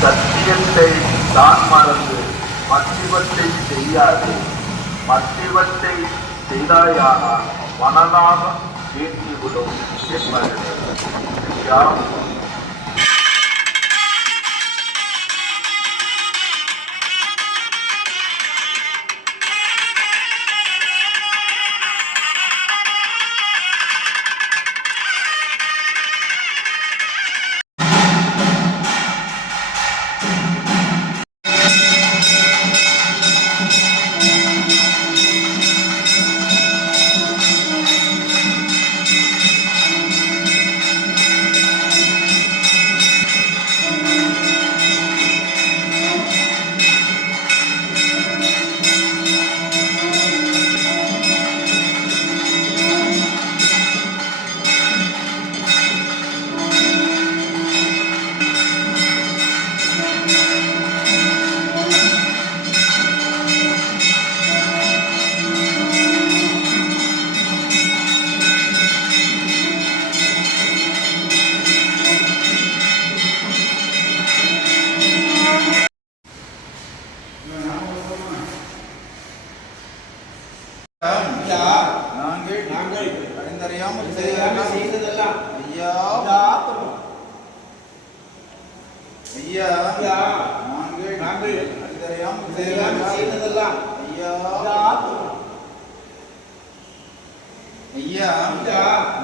சத்தியத்தை தான் மறந்து மத்திவத்தை செய்யாது. மத்திவத்தை செய்தாயானால் மனநாகம் தீர்த்திவிடும் என்பது. ஐயா நாங்கள் நாங்கள் இதெல்லாம் இதையெல்லாம் செய்ததெல்லாம் ஐயா ஐயா. ஐயா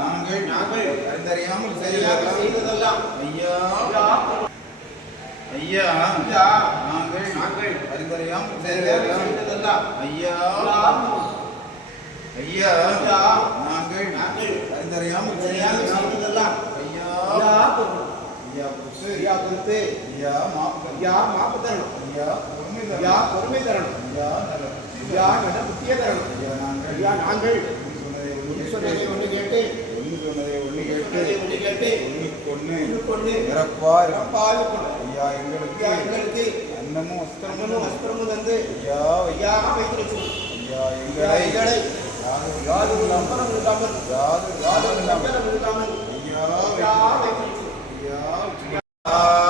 நாங்கள் நாங்கள் அறிந்தறியாமல் செய்ததெல்லாம் செய்ததெல்லாம் ஐயா ஐயா. ஐயா நாங்கள் நாங்கள் அறிந்தறியாமல் செய்ததெல்லாம் ஐயா. யா மாப்பு தரணும். யா பொறுமை தரணும். யா நல்ல புத்திய தரணும். யா நாங்கள். சொன்னதை ஒன்று கேட்டு. ஒன்று சொன்னதை ஒன்று கேட்டு. ஒன்று கேட்டு. ஒன்று கொண்டு. இறப்பார் இறப்பால் ஐயா எங்களுக்கு. எங்களுக்கு. அன்னமும் வஸ்திரமும் வஸ்திரமும் தந்து. ஐயா ஐயா வைத்து வச்சிருக்கோம். ஐயா எங்களை. எங்களை. யாது இல்லாமல். இல்லாமல். யாது யாது இல்லாமல். இல்லாமல். ஐயா ஐயா வைத்து ஐயா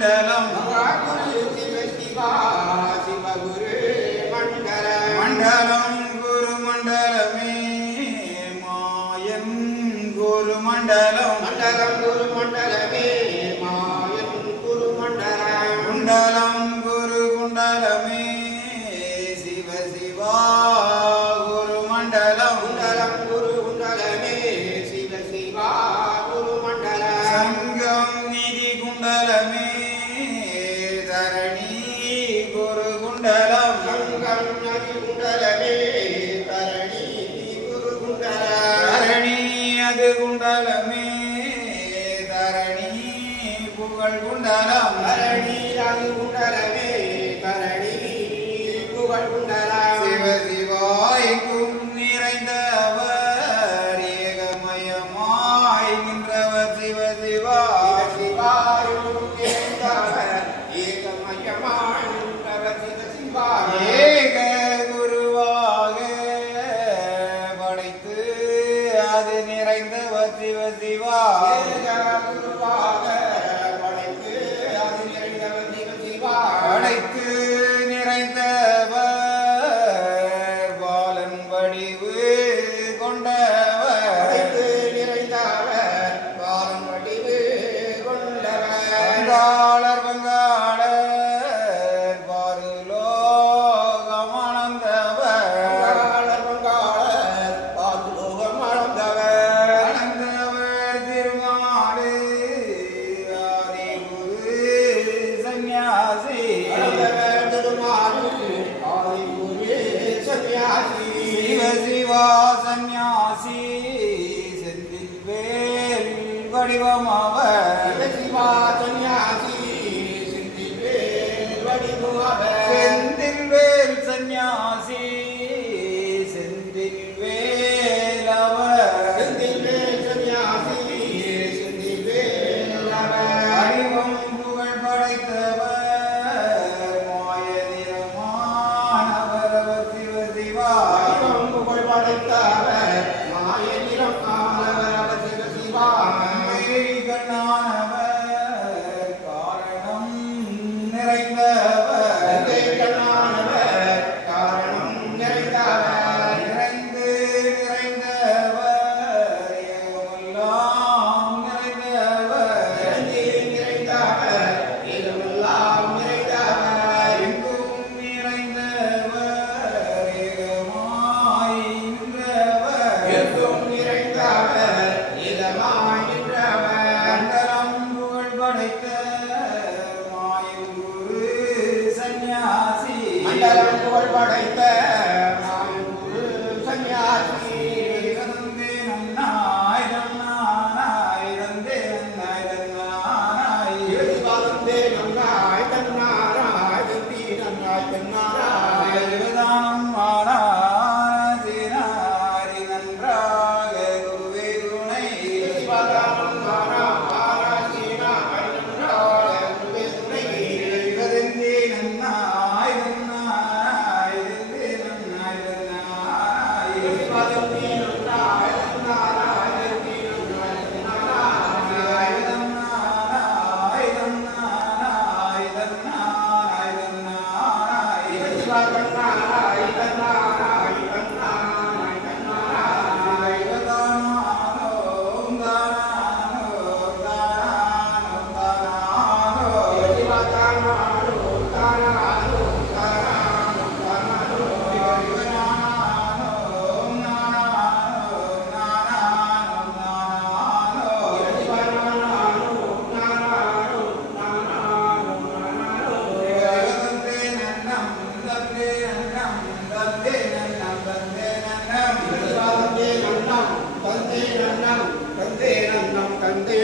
மண்டலம். மண்டலம் குரு மண்டலமே மாயன் குரு மண்டலம். மண்டலம் குரு மண்டலமே மாயன் குரு மண்டலம் குண்டலம் குரு குண்டலமே சிவ சிவா கரணி புகழ் குண்டலம். கரணி அது குண்டலமே கரணி புகழ் குண்டலம். சிவசி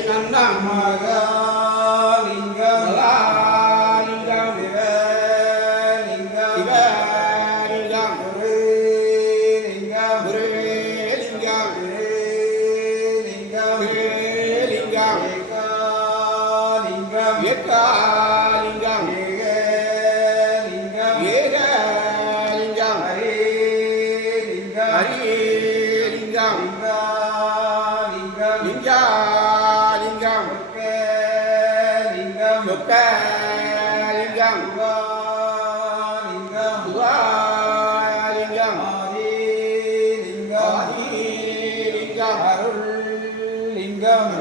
கண்ணா மகா லிங்கம்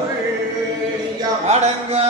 லிங்கம் அடங்கா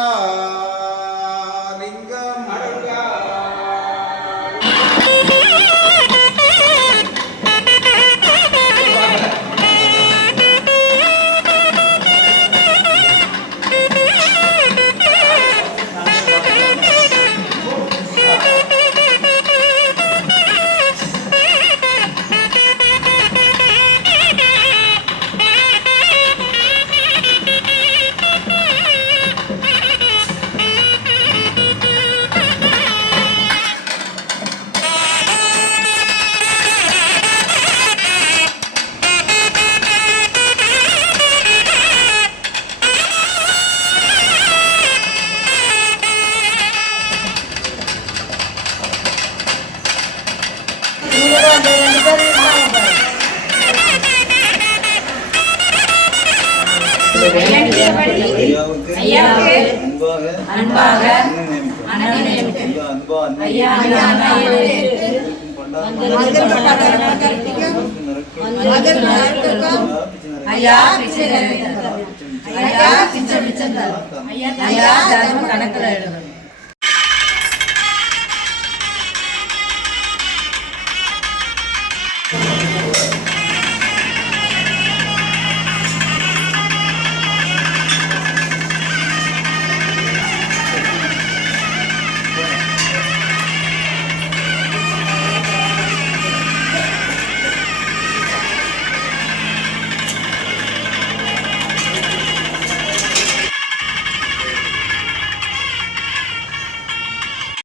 ஐயா அன்பா அண்ணன் ஐயா. அன்பா அண்ணன்